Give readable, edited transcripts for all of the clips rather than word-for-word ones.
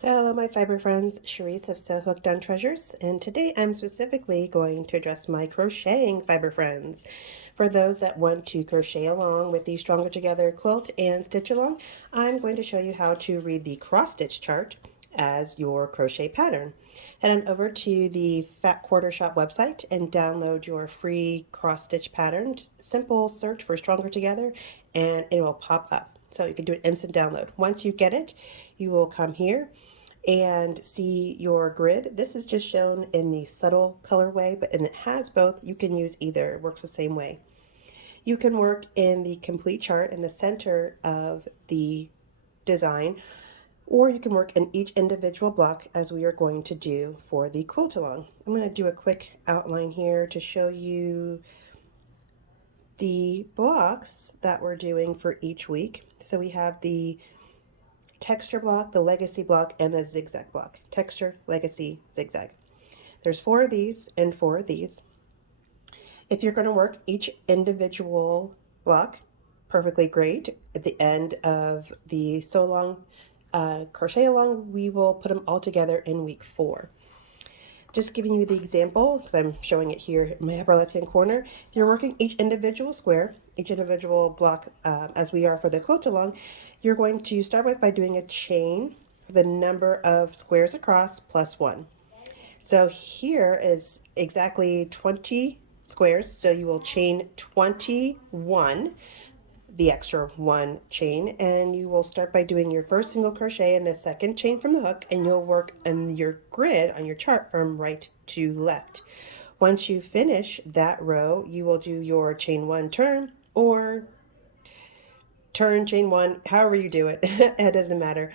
Hello, my fiber friends. Cherise of Sew Hooked on Treasures, and today I'm specifically going to address my crocheting fiber friends. For those that want to crochet along with the Stronger Together quilt and stitch along, I'm going to show you how to read the cross stitch chart as your crochet pattern. Head on over to the Fat Quarter Shop website and download your free cross stitch pattern. Simple search for Stronger Together and it will pop up. So you can do an instant download. Once you get it, you will come here and see your grid. This is just shown in the subtle colorway, and it has both. You can use either, it works the same way. You can work in the complete chart in the center of the design, or you can work in each individual block as we are going to do for the quilt along. I'm going to do a quick outline here to show you the blocks that we're doing for each week. So we have the texture block, the legacy block, and the zigzag block. Texture, legacy, zigzag. There's 4 of these and 4 of these. If you're going to work each individual block, perfectly great. At the end of the sew along, crochet along, we will put them all together in week 4. Just giving you the example, because I'm showing it here in my upper left-hand corner. If you're working each individual square, each individual block, as we are for the quilt along, you're going to start with by doing a chain, the number of squares across plus 1. So here is exactly 20 squares, so you will chain 21, the extra 1 chain, and you will start by doing your first single crochet and the second chain from the hook, and you'll work on your grid on your chart from right to left. Once you finish that row, you will do your chain 1 turn, or turn, chain 1, however you do it. It doesn't matter.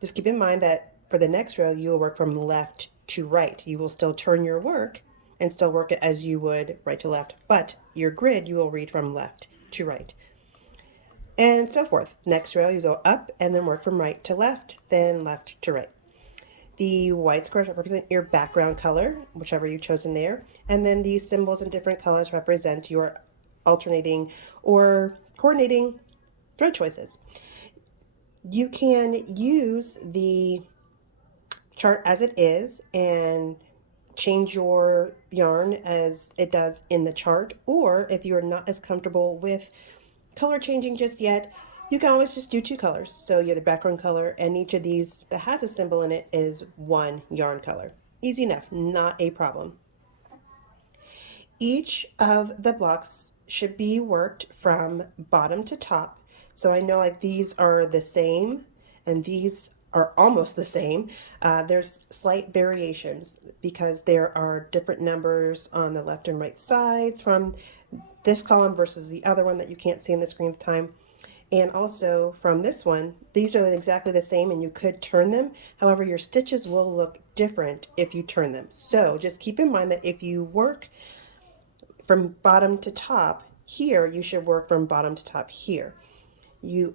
Just keep in mind that for the next row, you will work from left to right. You will still turn your work and still work it as you would right to left, but your grid you will read from left to right, and so forth. Next row, you go up and then work from right to left, then left to right. The white squares represent your background color, whichever you've chosen there, and then these symbols in different colors represent your alternating or coordinating thread choices. You can use the chart as it is and change your yarn as it does in the chart, or if you're not as comfortable with color changing just yet, you can always just do 2 colors. So you have the background color, and each of these that has a symbol in it is 1 yarn color. Easy enough, not a problem. Each of the blocks should be worked from bottom to top. So I know like these are the same and these are almost the same. There's slight variations because there are different numbers on the left and right sides from this column versus the other one that you can't see on the screen at the time. And also from this one, these are exactly the same and you could turn them. However, your stitches will look different if you turn them. So just keep in mind that if you work from bottom to top here, you should work from bottom to top here. You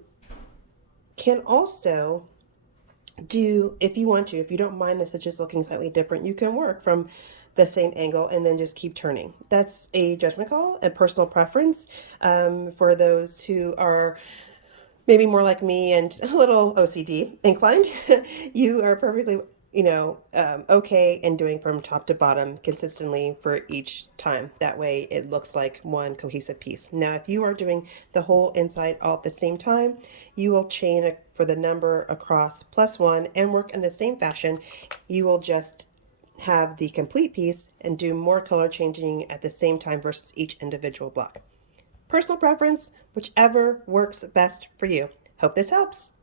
can also do, if you want to, if you don't mind the stitches looking slightly different, you can work from the same angle and then just keep turning. That's a judgment call, a personal preference. For those who are maybe more like me and a little OCD inclined, you are perfectly, okay in doing from top to bottom consistently for each time. That way it looks like one cohesive piece. Now, if you are doing the whole inside all at the same time, you will chain for the number across plus 1 and work in the same fashion. You will just have the complete piece and do more color changing at the same time versus each individual block. Personal preference, whichever works best for you. Hope this helps.